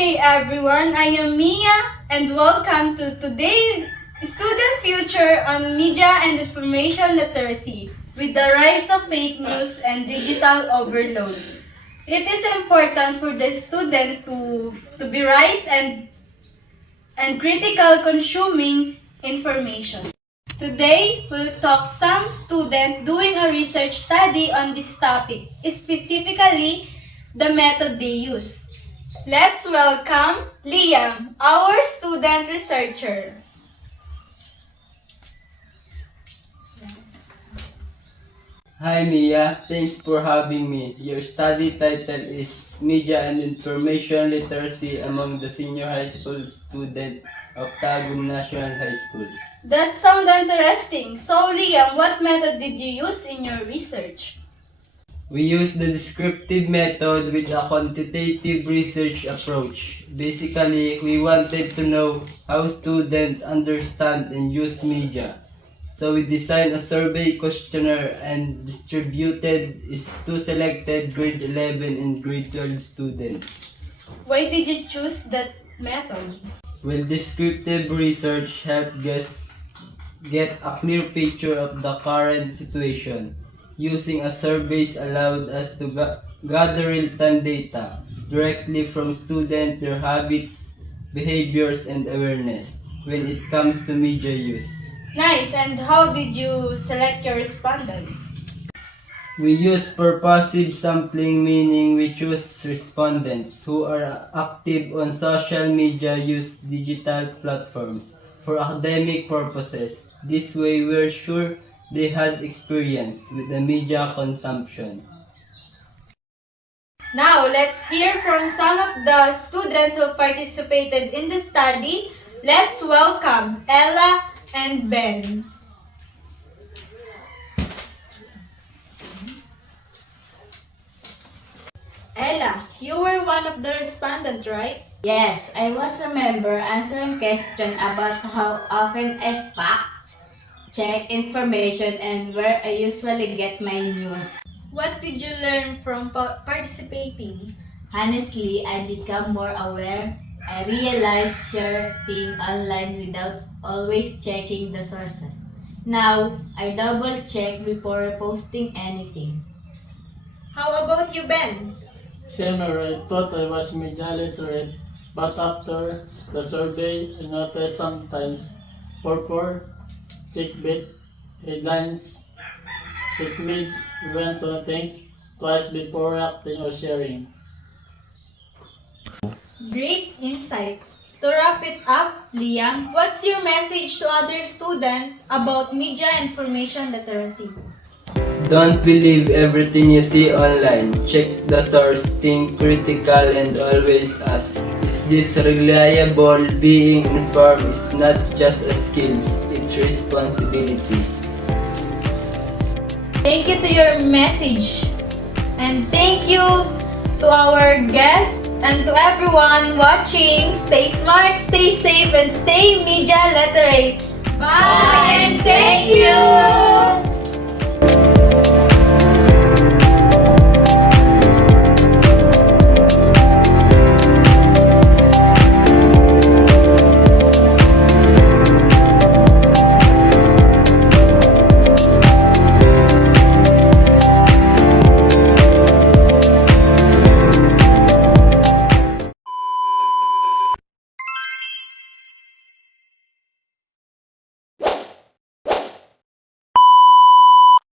day everyone, I am Mia and welcome to today's Student Future on Media and Information Literacy with the rise of fake news and digital overload. It is important for the student to be wise and critical consuming information. Today, we'll talk some student doing a research study on this topic, specifically the method they use. Let's welcome Liam, our student researcher. Hi Mia, thanks for having me. Your study title is Media and Information Literacy among the Senior High School Student of Tagum National High School. That sounds interesting. So Liam, what method did you use in your research? We use the descriptive method with a quantitative research approach. Basically, we wanted to know how students understand and use media. So we designed a survey questionnaire and distributed it to selected grade 11 and grade 12 students. Why did you choose that method? Well, descriptive research helped us get a clear picture of the current situation. Using a surveys allowed us to gather real-time data directly from students, their habits, behaviors, and awareness when it comes to media use. Nice, and how did you select your respondents? We use purposive sampling, meaning we choose respondents who are active on social media, use digital platforms for academic purposes. This way, we're sure they had experience with the media consumption. Now, let's hear from some of the students who participated in the study. Let's welcome Ella and Ben. Ella, you were one of the respondents, right? Yes, I was remember answering question about how often I fact check information and where I usually get my news. What did you learn from participating? Honestly, I become more aware. I realize sharing online without always checking the sources. Now, I double check before posting anything. How about you, Ben? Similar, I thought I was media literate, but after the survey, I noticed sometimes purport, clickbait, headlines. It made me want to think twice before acting or sharing. Great insight. To wrap it up, Liam, what's your message to other students about media information literacy? Don't believe everything you see online. Check the source, think critical, and always ask, is this reliable? Being informed is not just a skill, it's responsibility. Thank you to your message. And thank you to our guests and to everyone watching. Stay smart, stay safe, and stay media literate. Bye and thank you!